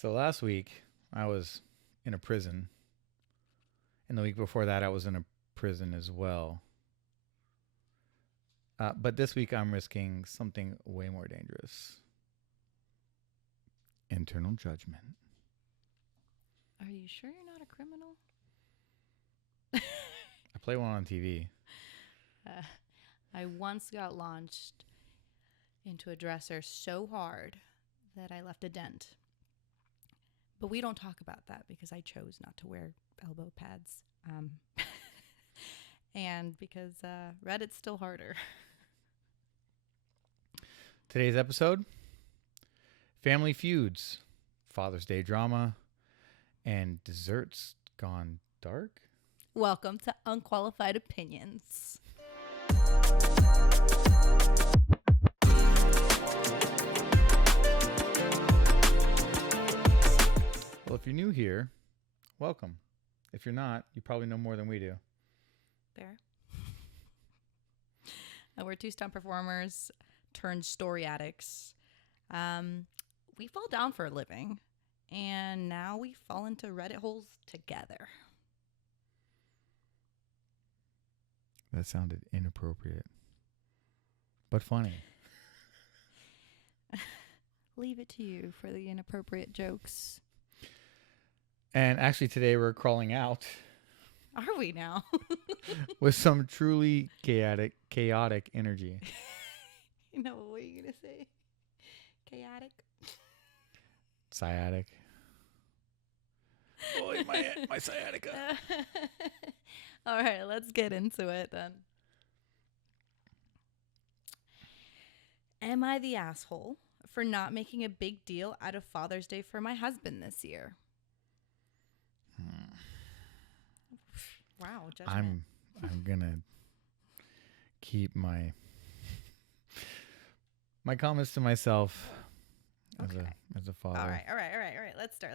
So last week I was in a prison, and the week before that I was in a prison as well. But this week I'm risking something way more dangerous. Internal judgment. Are you sure you're not a criminal? I play one on TV. I once got launched into a dresser so hard that I left a dent. But we don't talk about that because I chose not to wear elbow pads. And because Reddit's still harder. Today's episode, family feuds, Father's Day drama, and desserts gone dark. Welcome to Unqualified Opinions. Well, if you're new here, welcome. If you're not, you probably know more than we do. There. And we're two stunt performers turned story addicts. We fall down for a living, and now we fall into Reddit holes together. That sounded inappropriate, but funny. Leave it to you for the inappropriate jokes. And actually today we're crawling out Are we now? with some truly chaotic energy. You know, what were you going to say? Chaotic? Sciatic. Oh, my sciatica. All right, let's get into it then. Am I the asshole for not making a big deal out of Father's Day for my husband this year? Wow, judgment. I'm gonna keep my comments to myself as a father. All right. Let's start.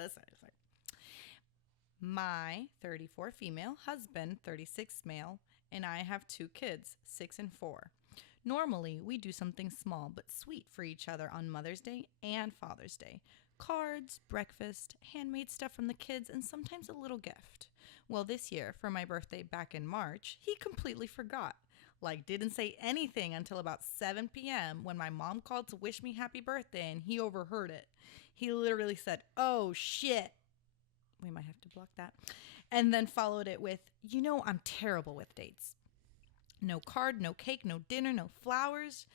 My 34 female husband, 36 male, and I have two kids, 6 and 4. Normally, we do something small but sweet for each other on Mother's Day and Father's Day. Cards, breakfast, handmade stuff from the kids, and sometimes a little gift. Well, this year, for my birthday back in March, he completely forgot. Didn't say anything until about 7 p.m. when my mom called to wish me happy birthday and he overheard it. He literally said, "Oh, shit." We might have to block that. And then followed it with, I'm terrible with dates. No card, no cake, no dinner, no flowers.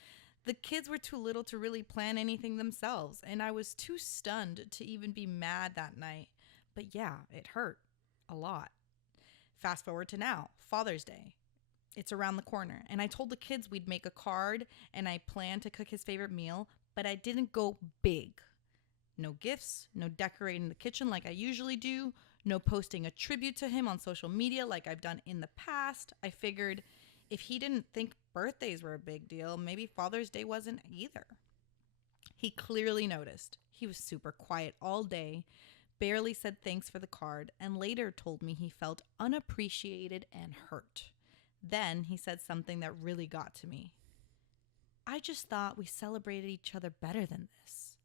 The kids were too little to really plan anything themselves, and I was too stunned to even be mad that night. But yeah, it hurt a lot. Fast forward to now, Father's Day. It's around the corner, and I told the kids we'd make a card, and I planned to cook his favorite meal, but I didn't go big. No gifts, no decorating the kitchen like I usually do, no posting a tribute to him on social media like I've done in the past. I figured if he didn't think birthdays were a big deal, maybe Father's Day wasn't either. He clearly noticed. He was super quiet all day, barely said thanks for the card, and later told me he felt unappreciated and hurt. Then he said something that really got to me. I just thought we celebrated each other better than this.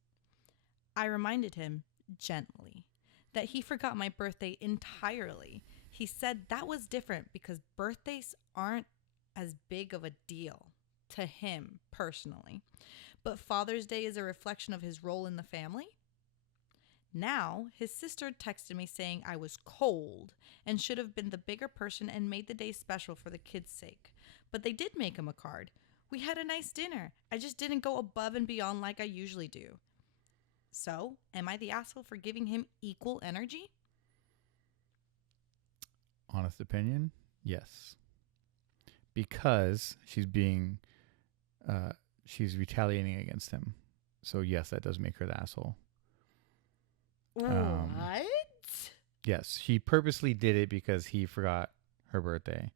I reminded him, gently, that he forgot my birthday entirely. He said that was different because birthdays aren't as big of a deal to him personally. But Father's Day is a reflection of his role in the family. Now, his sister texted me saying I was cold and should have been the bigger person and made the day special for the kids' sake. But they did make him a card. We had a nice dinner. I just didn't go above and beyond like I usually do. So, am I the asshole for giving him equal energy? Honest opinion, yes. Because she's retaliating against him. So yes, that does make her the asshole. What? Yes, she purposely did it because he forgot her birthday.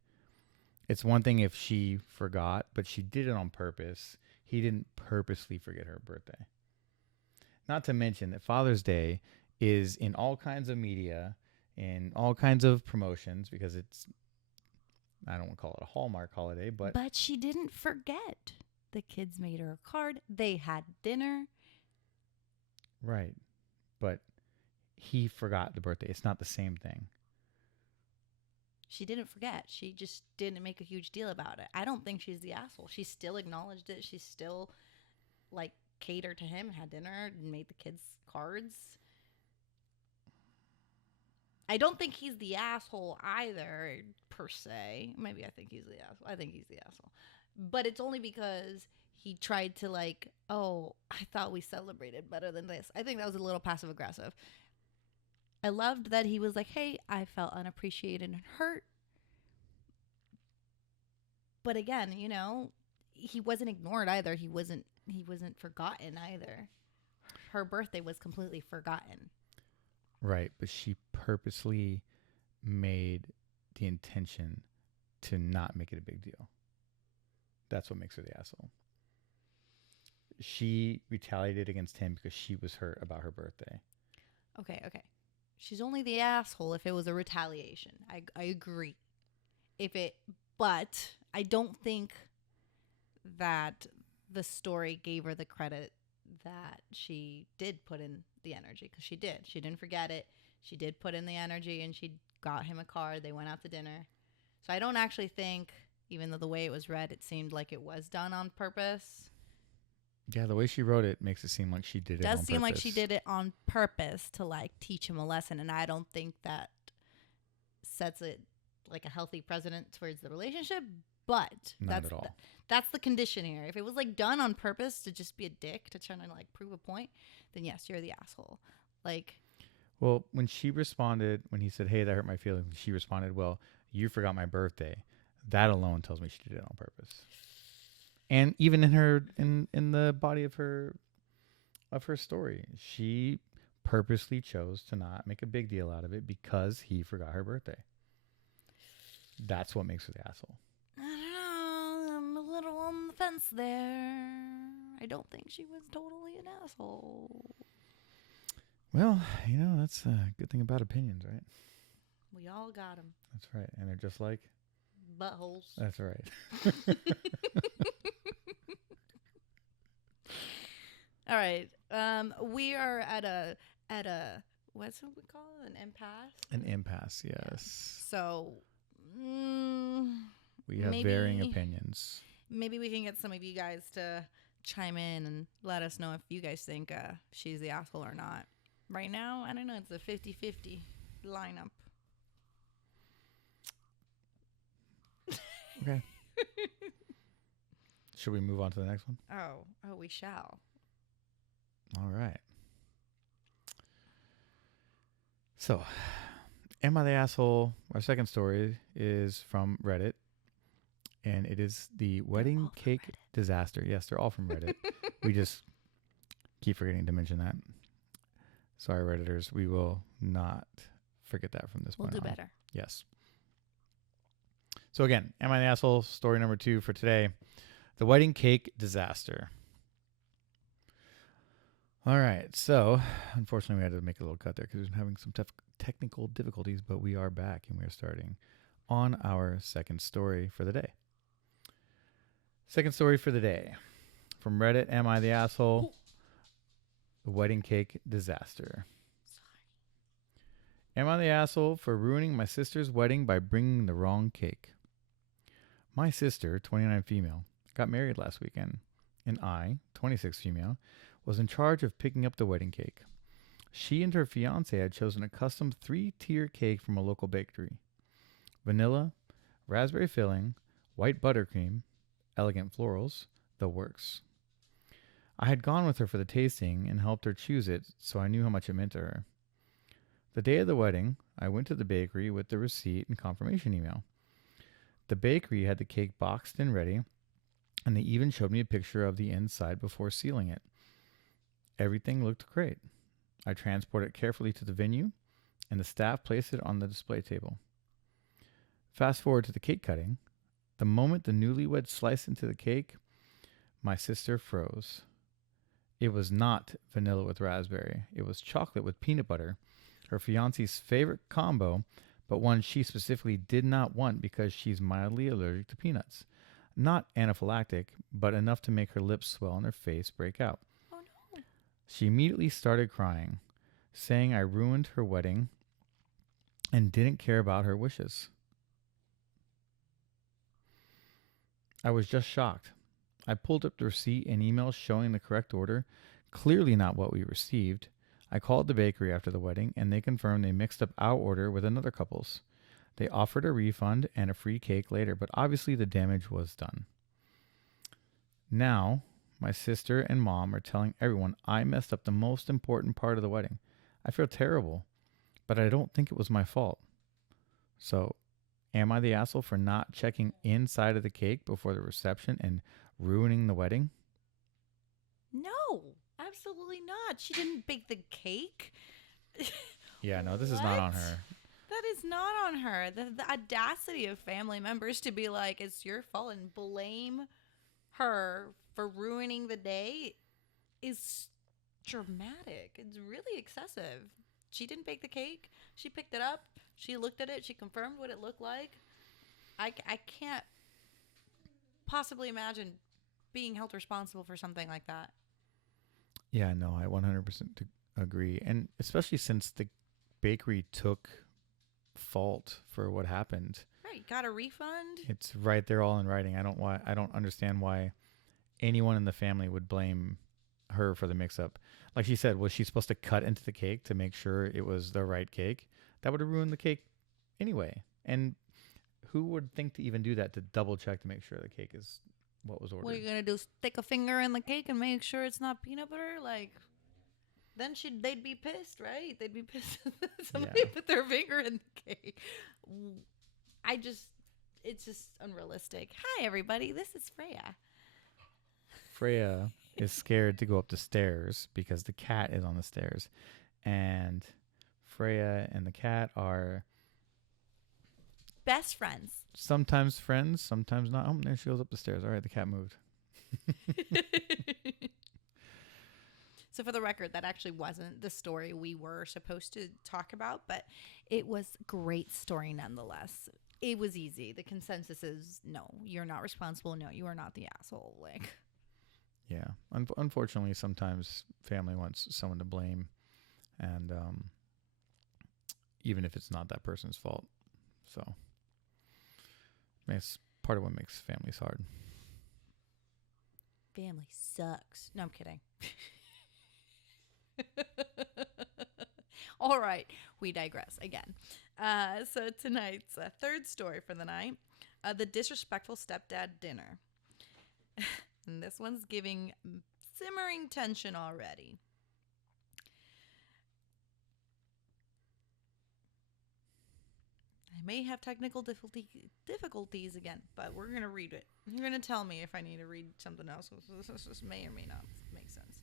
It's one thing if she forgot, but she did it on purpose. He didn't purposely forget her birthday. Not to mention that Father's Day is in all kinds of media, in all kinds of promotions, because it's, I don't want to call it a Hallmark holiday, but she didn't forget. The kids made her a card. They had dinner. Right. But he forgot the birthday. It's not the same thing. She didn't forget. She just didn't make a huge deal about it. I don't think she's the asshole. She still acknowledged it. She still, like, catered to him, had dinner, and made the kids cards. I don't think he's the asshole either, per se. Maybe I think he's the asshole. I think he's the asshole. But it's only because he tried to, like, oh, I thought we celebrated better than this. I think that was a little passive aggressive. I loved that he was like, hey, I felt unappreciated and hurt. But again, you know, he wasn't ignored either. He wasn't forgotten either. Her birthday was completely forgotten. Right, but she purposely made the intention to not make it a big deal. That's what makes her the asshole. She retaliated against him because she was hurt about her birthday. Okay. She's only the asshole if it was a retaliation. I agree. But I don't think that the story gave her the credit that she did put in the energy, because she did. She didn't forget it. She did put in the energy, and she got him a card. They went out to dinner. So I don't actually think, even though the way it was read, it seemed like it was done on purpose. Yeah, the way she wrote it makes it seem like she did it on purpose. Does seem like she did it on purpose to, like, teach him a lesson, and I don't think that sets it like a healthy precedent towards the relationship. But Not at all. That's the condition here. If it was, like, done on purpose to just be a dick to try to, like, prove a point, then yes, you're the asshole. Like, well, when she responded, when he said, hey, that hurt my feelings, she responded, well, you forgot my birthday. That alone tells me she did it on purpose. And even in the body of her story, she purposely chose to not make a big deal out of it because he forgot her birthday. That's what makes her the asshole. I don't know. I'm a little on the fence there. I don't think she was totally an asshole. Well, you know, that's a good thing about opinions, right? We all got them. That's right. And they're just like buttholes. That's right. All right. We are at a what's what we call it? An impasse. An impasse, yes. So we have varying opinions. Maybe we can get some of you guys to chime in and let us know if you guys think she's the asshole or not. Right now, I don't know. It's a 50-50 lineup. Okay. Should we move on to the next one? Oh, we shall. All right. So, am I the asshole? Our second story is from Reddit, and it is the wedding cake disaster. Yes, they're all from Reddit. We just keep forgetting to mention that. Sorry, Redditors. We will not forget that from this point on. We'll do better. Yes. So again, am I the asshole? Story number 2 for today. The wedding cake disaster. All right. So, unfortunately, we had to make a little cut there because we've been having some technical difficulties, but we are back and we are starting on our second story for the day. Second story for the day. From Reddit, am I the asshole? The wedding cake disaster. Am I the asshole for ruining my sister's wedding by bringing the wrong cake? My sister, 29 female, got married last weekend, and I, 26 female, was in charge of picking up the wedding cake. She and her fiancé had chosen a custom 3-tier cake from a local bakery. Vanilla, raspberry filling, white buttercream, elegant florals, the works. I had gone with her for the tasting and helped her choose it, so I knew how much it meant to her. The day of the wedding, I went to the bakery with the receipt and confirmation email. The bakery had the cake boxed and ready, and they even showed me a picture of the inside before sealing it. Everything looked great. I transported it carefully to the venue, and the staff placed it on the display table. Fast forward to the cake cutting. The moment the newlyweds sliced into the cake, my sister froze. It was not vanilla with raspberry. It was chocolate with peanut butter, her fiancé's favorite combo, but one she specifically did not want because she's mildly allergic to peanuts. Not anaphylactic, but enough to make her lips swell and her face break out. Oh no. She immediately started crying. saying I ruined her wedding and didn't care about her wishes. I was just shocked. I pulled up the receipt and emails showing the correct order, clearly not what we received. I called the bakery after the wedding, and they confirmed they mixed up our order with another couple's. They offered a refund and a free cake later, but obviously the damage was done. Now, my sister and mom are telling everyone I messed up the most important part of the wedding. I feel terrible, but I don't think it was my fault. So, am I the asshole for not checking inside of the cake before the reception and ruining the wedding? No, absolutely not. She didn't bake the cake. Yeah, no, this is not on What? her. That is not on her. The audacity of family members to be like, it's your fault and blame her for ruining the day is dramatic. It's really excessive. She didn't bake the cake. She picked it up. She looked at it. She confirmed what it looked like. I can't possibly imagine being held responsible for something like that. Yeah, no, I 100% agree. And especially since the bakery took fault for what happened. Right. Got a refund. It's right there all in writing. I don't understand why anyone in the family would blame her for the mix up. Like she said, was she supposed to cut into the cake to make sure it was the right cake? That would have ruined the cake anyway. And who would think to even do that, to double check to make sure the cake is what was ordered? What are you going to do? Stick a finger in the cake and make sure it's not peanut butter? Like, then they'd be pissed, right? They'd be pissed that somebody put their finger in the cake. It's just unrealistic. Hi, everybody. This is Freya. Freya is scared to go up the stairs because the cat is on the stairs. And Freya and the cat are best friends. Sometimes friends, sometimes not. Oh, there she goes up the stairs. All right, the cat moved. So for the record, that actually wasn't the story we were supposed to talk about, but it was a great story nonetheless. It was easy. The consensus is no, you're not responsible. No, you are not the asshole. Like, yeah. Unfortunately, sometimes family wants someone to blame, and even if it's not that person's fault. So it's part of what makes families hard. Family sucks. No, I'm kidding. All right, we digress again. So tonight's third story for the night, the disrespectful stepdad dinner. And this one's giving simmering tension already. I may have technical difficulties again, but we're going to read it. You're going to tell me if I need to read something else. This may or may not make sense.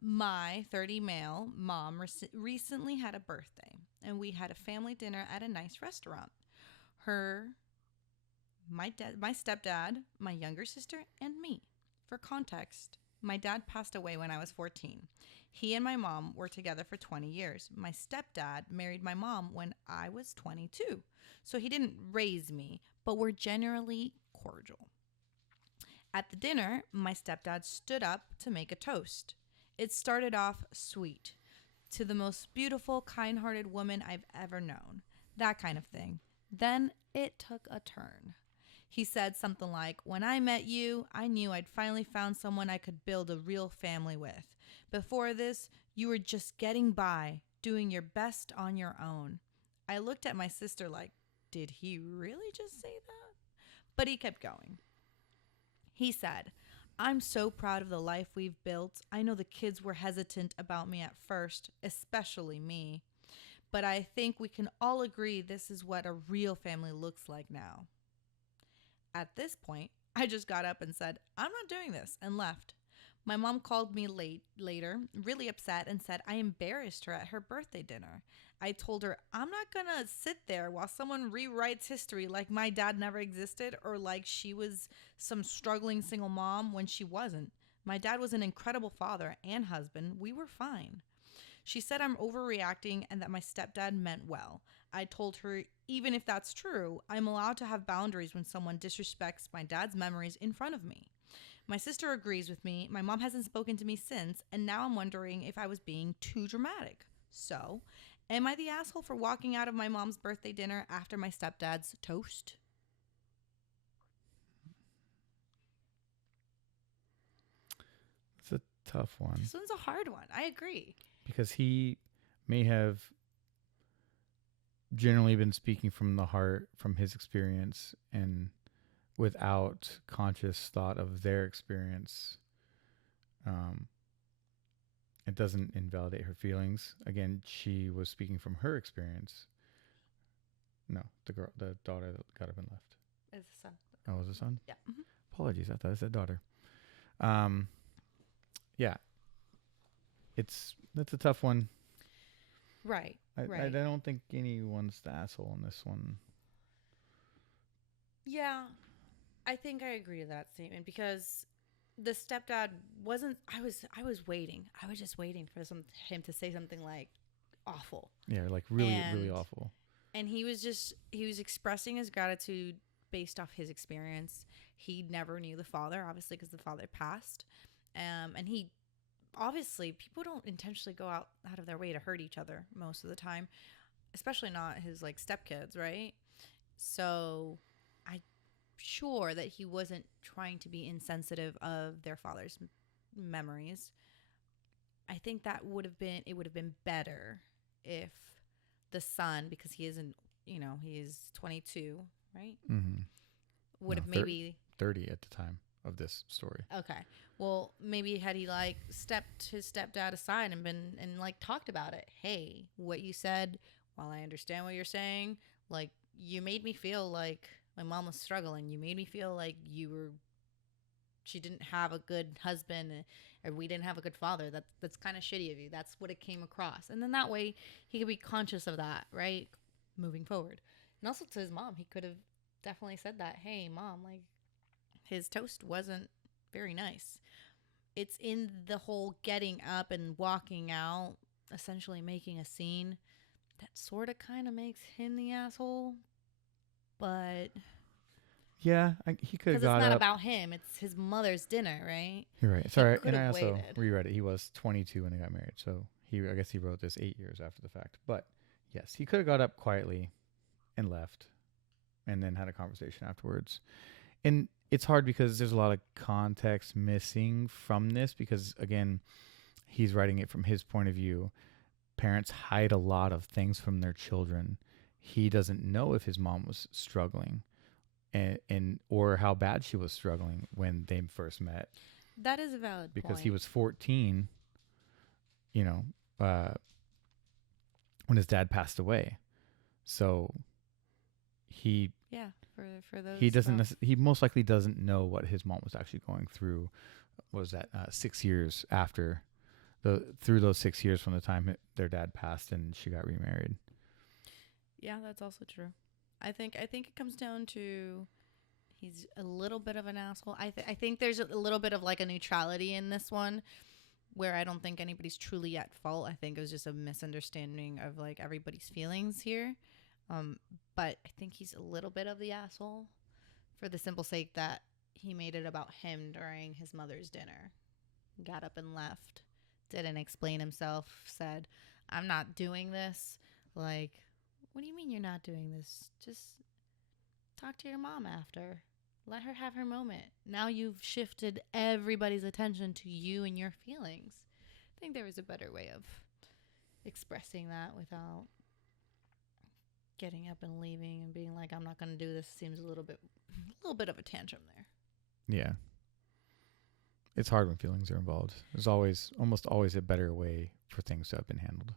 My 30 male mom recently had a birthday, and we had a family dinner at a nice restaurant. My stepdad, my younger sister, and me. For context, my dad passed away when I was 14. He and my mom were together for 20 years. My stepdad married my mom when I was 22. So he didn't raise me, but we're generally cordial. At the dinner, my stepdad stood up to make a toast. It started off sweet. To the most beautiful, kind-hearted woman I've ever known. That kind of thing. Then it took a turn. He said something like, when I met you, I knew I'd finally found someone I could build a real family with. Before this, you were just getting by, doing your best on your own. I looked at my sister like, did he really just say that? But he kept going. He said, I'm so proud of the life we've built. I know the kids were hesitant about me at first, especially me. But I think we can all agree this is what a real family looks like now. At this point, I just got up and said, I'm not doing this, and left. My mom called me later, really upset, and said I embarrassed her at her birthday dinner. I told her I'm not going to sit there while someone rewrites history like my dad never existed or like she was some struggling single mom when she wasn't. My dad was an incredible father and husband. We were fine. She said I'm overreacting and that my stepdad meant well. I told her, even if that's true, I'm allowed to have boundaries when someone disrespects my dad's memories in front of me. My sister agrees with me. My mom hasn't spoken to me since, and now I'm wondering if I was being too dramatic. So, am I the asshole for walking out of my mom's birthday dinner after my stepdad's toast? It's a tough one This one's a hard one. I agree. because he may have generally been speaking from the heart, from his experience, and without conscious thought of their experience. It doesn't invalidate her feelings. Again, she was speaking from her experience. No, the daughter that got up and left. It's a son. Oh, it was a son? Yeah. Apologies, I thought I said daughter. Yeah. That's a tough one. Right. I don't think anyone's the asshole in this one. Yeah, I think I agree to that statement because the stepdad wasn't. I was waiting. I was just waiting for him to say something like awful. Yeah, like really And- awful. And he was expressing his gratitude based off his experience. He never knew the father, obviously, because the father passed. And he obviously, people don't intentionally go out of their way to hurt each other most of the time, especially not his like stepkids, right? So I'm sure that he wasn't trying to be insensitive of their father's memories. I think it would have been better if the son, because he isn't, he is 22, right? Mm-hmm. Would No, have maybe 30 at the time of this story. Okay. Well, maybe had he like stepped his stepdad aside and like talked about it. Hey, what you said, while I understand what you're saying, like you made me feel like my mom was struggling. You made me feel like she didn't have a good husband, or we didn't have a good father. That's kind of shitty of you. That's what it came across. And then that way he could be conscious of that, right? Moving forward. And also to his mom, he could have definitely said that. Hey, mom, like his toast wasn't very nice. It's in the whole getting up and walking out, essentially making a scene, that sort of kind of makes him the asshole. But Yeah, he could have because it's got not up. about him, it's his mother's dinner, right? You're right. Sorry, could and I have also waited. reread it. He was 22 when they got married, so I guess he wrote this 8 years after the fact. But yes, he could have got up quietly and left, and then had a conversation afterwards. And it's hard because there's a lot of context missing from this because, again, he's writing it from his point of view. Parents hide a lot of things from their children. He doesn't know if his mom was struggling and or how bad she was struggling when they first met, That is a valid because point. he was 14, when his dad passed away. So he for those he doesn't he most likely doesn't know what his mom was actually going through. What was that 6 years after through those 6 years from the time their dad passed and she got remarried. Yeah, that's also true. I think it comes down to he's a little bit of an asshole. I think there's a little bit of like a neutrality in this one, where I don't think anybody's truly at fault. I think it was just a misunderstanding of like everybody's feelings here. But I think he's a little bit of the asshole for the simple sake that he made it about him during his mother's dinner. Got up and left. Didn't explain himself. Said, I'm not doing this. Like, what do you mean you're not doing this? Just talk to your mom after. Let her have her moment. Now you've shifted everybody's attention to you and your feelings. I think there was a better way of expressing that without getting up and leaving and being like, I'm not going to do this. Seems a little bit of a tantrum there. Yeah. It's hard when feelings are involved. There's almost always a better way for things to have been handled.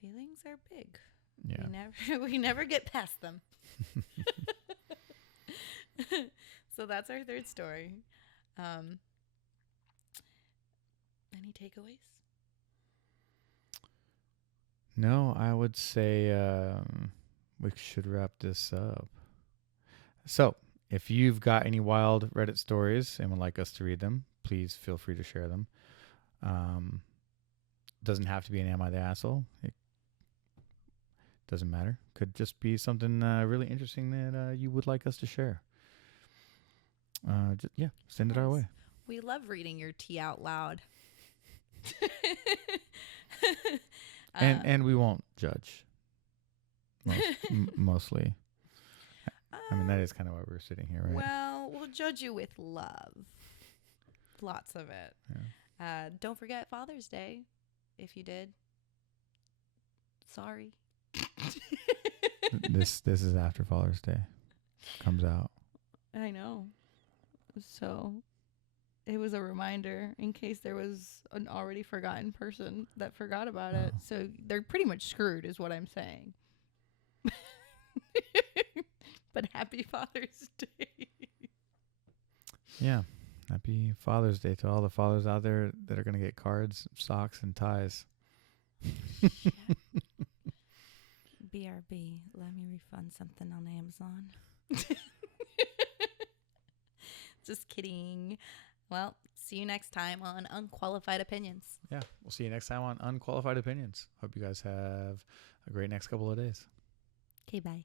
Feelings are big. Yeah. We never get past them. So that's our third story. Any takeaways? No, I would say we should wrap this up. So, if you've got any wild Reddit stories and would like us to read them, please feel free to share them. Doesn't have to be an Am I the Asshole? It doesn't matter. Could just be something really interesting that you would like us to share. Send it our Yes. way. We love reading your tea out loud. And we won't judge. Mostly. I mean, that is kind of why we're sitting here, right? Well, we'll judge you with love. Lots of it. Yeah. Don't forget Father's Day. If you did, sorry. This is after Father's Day comes out. I know. So it was a reminder in case there was an already forgotten person that forgot about it. Oh. So they're pretty much screwed is what I'm saying. But happy Father's Day. Yeah. Happy Father's Day to all the fathers out there that are going to get cards, socks, and ties. BRB, let me refund something on Amazon. Just kidding. Well, see you next time on Unqualified Opinions. Yeah. We'll see you next time on Unqualified Opinions. Hope you guys have a great next couple of days. Okay, bye.